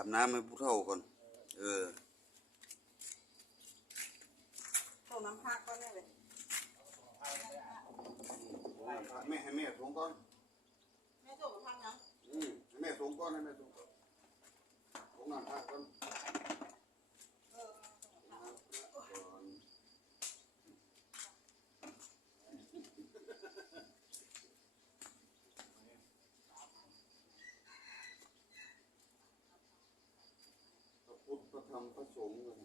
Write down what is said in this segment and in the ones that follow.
อาบน้ำให้ผู้เฒ่าก่อน เออส่งน้ำพักก็ได้เลยแม่ให้แม่ส่งก่อน แม่ส่งน้ำพักยังอืมให้แม่ส่งก่อนให้แม่ส่งก่อนส่งน้ำพักก่อน เออ ก่อน พระพุทธพระธรรมพระสงฆ์กัน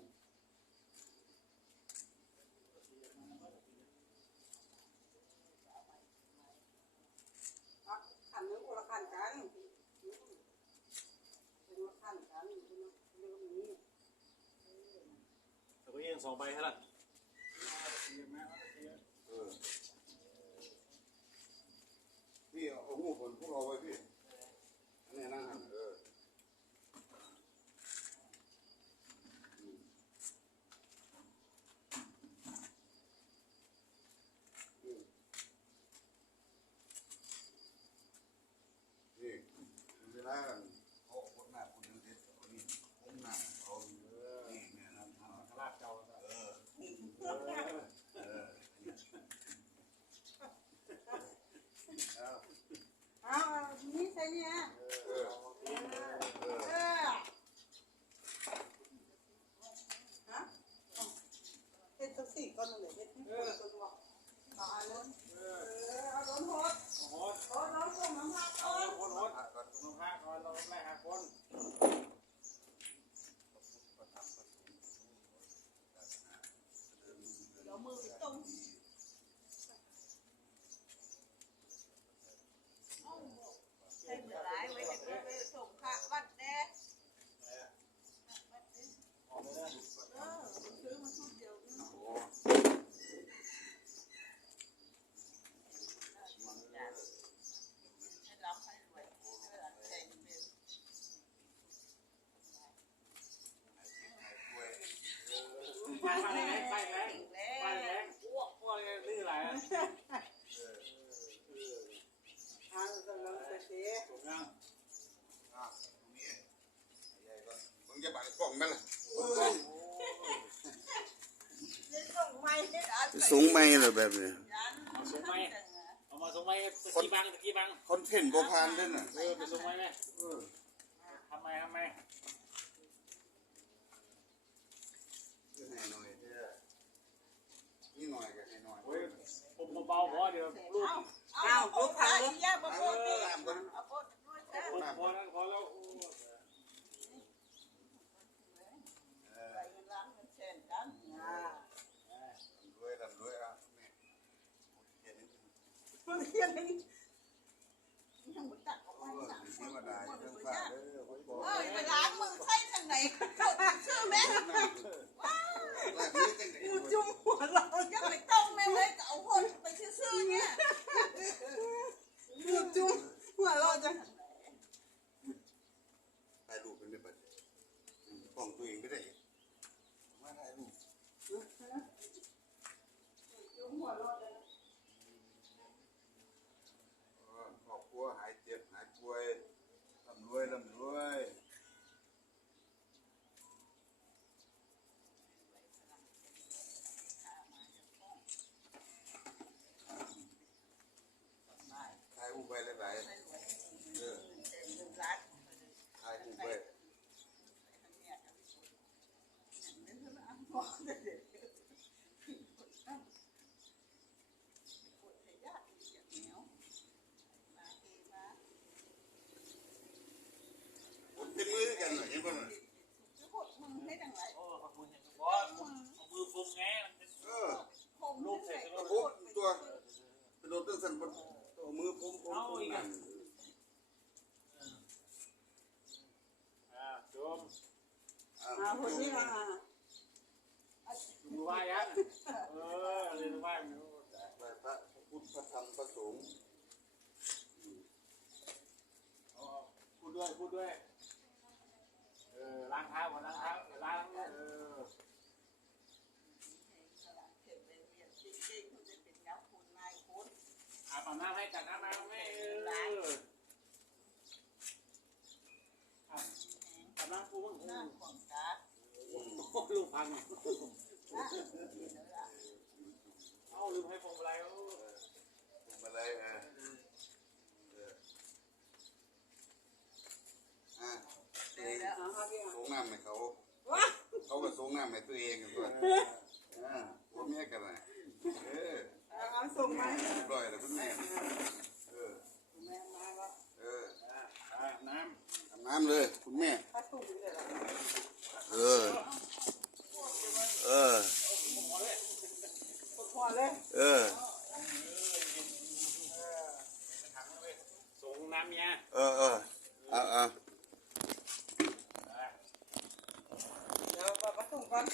พักขันนึงคนละขันกันเป็นละขันกันเป็นเรื่องนี้แต่ก็ยังสองใบเท่าไหร่เออพี่เอาหูผลพวกเราไว้พี่อันนี้นั่งหันเอออืมอืมนี่เวลาเขาคนหน้าคนนึงเด็ดคนนี้ผมหน้าเขาเออนี่แม่นั่นเอา ลาบเจ้า เออเออเอา อ้าวนี่ใช่เนี่ย เออฮะเฮ็ดสักสี่ก้อนเลยเฮ็ดให้คนคนบอกตายแล้วเออเอาล้นหด โอ้โห โอ้น้องส่งน้ำพักก่อน คนโหด พระก่อน ลงพระก่อนเราแม่หาคน ประทับประสงค์ศาสนาเดิน เดี๋ยวมือไปตรงใช้เมื่อไรไว้ให้เพื่อนไปส่งพระวัดแน่ ออกเลยนะ เออซื้อมาชุดเดียวนี่ โอ้ ให้รับให้รวยเออใจเย็น ป่วย ไปไปแรงไปแรงไปแรงอ้วกอ้วกเลยนี่อะไรอะ ทางกำลังจะเสีย ถูกยัง อะตรงนี้ใหญ่ก่อนมึงจะบังกล้อง ไหมล่ะจะส่งไม้ให้อันสูงไหมเหรอแบบนี้ยันเอาส่งไหมเอามาส่งไหมตะกี้บังตะกี้บังคอนเทนต์บ่ผ่านเด้อน่ะเออไปส่งไหมแม่เออทำไมทำไมให้หน่อยเด้อนี่หน่อยก็ให้หน่อยโอ้ยผมเบาๆพอเดี๋ยวลูกเอาลูกทางนี้มาเอพูดอนี่ตามกันเอาพูดด้วยจ้าพอนั้นพอแล้ว เออ ใส่ล้างเงินเช่นกันอ่า รวยร่ำรวยอะแม่เฮ็ดให้ มันเรียนนี่ยังบ่ตัดออกเอมาอจ้ะเทางฟ้าเด้อคนกเอ้ยไปล้างมือใส่ทางไหนชื่อแม่ลากนี้จังได๋กูจุ่มหัวเรายังไม่ต้องแม่เลยเอาคนไปซื่อๆเนี่ยกูจุ่มหัวเราจะถ่ายรูปเป็นได้บัดกล้องตัวเองไม่ได้มาถ่ายรูป จุ่มหัวเราจะ เออครอบครัวหายเจ็บหายป่วย ร่ำรวยร่ำรวยถ่ายรูปไว้หลายๆเออถ่ายรูปไว้ ผมเป็นมือกันเหรอเห็นป่ะน่ะ โอ้ขอบคุณอย่างบอสเอามือฟุบไงมันเป็น เออ ลูกเสร็จ ก แล้ ระ ว พุ้ตัว เป็นรถตั้งสันบนตัวมือผมผมผมนั่นอ่าจมอ่ามาคนนี้มาดูว่ายังเออเรียนว่าไม่รู้ไหว้พระพุทธพระธรรมพระสงฆ์พูดด้วยพูดด้วยเออล้างเท้าก่อนล้างเท้าล้างเออ ขอน้าให้จัดน้ำน้ำให้เออจัดน้ากูมึงน้ำโอ้าลูกพังเอ้าลืมให้ผมอะไรเอ้าผมอะไรอะอะสูงน้ำไหมเขาเขาก็สูงน้ำไหมตัวเองกันด้วยอ่าผมเมียกันนะเออ เอาส่งมาห้เรียบร้อยแล้วคุณแม่เออแม่มาก็เออน้ำน้ำเลย คุณแม่ถ้าสูงเออเออเออพอเลยเออส่งน้ำเนี่ยเออเออเอาเอาเดี๋ยวมาส่งก่อน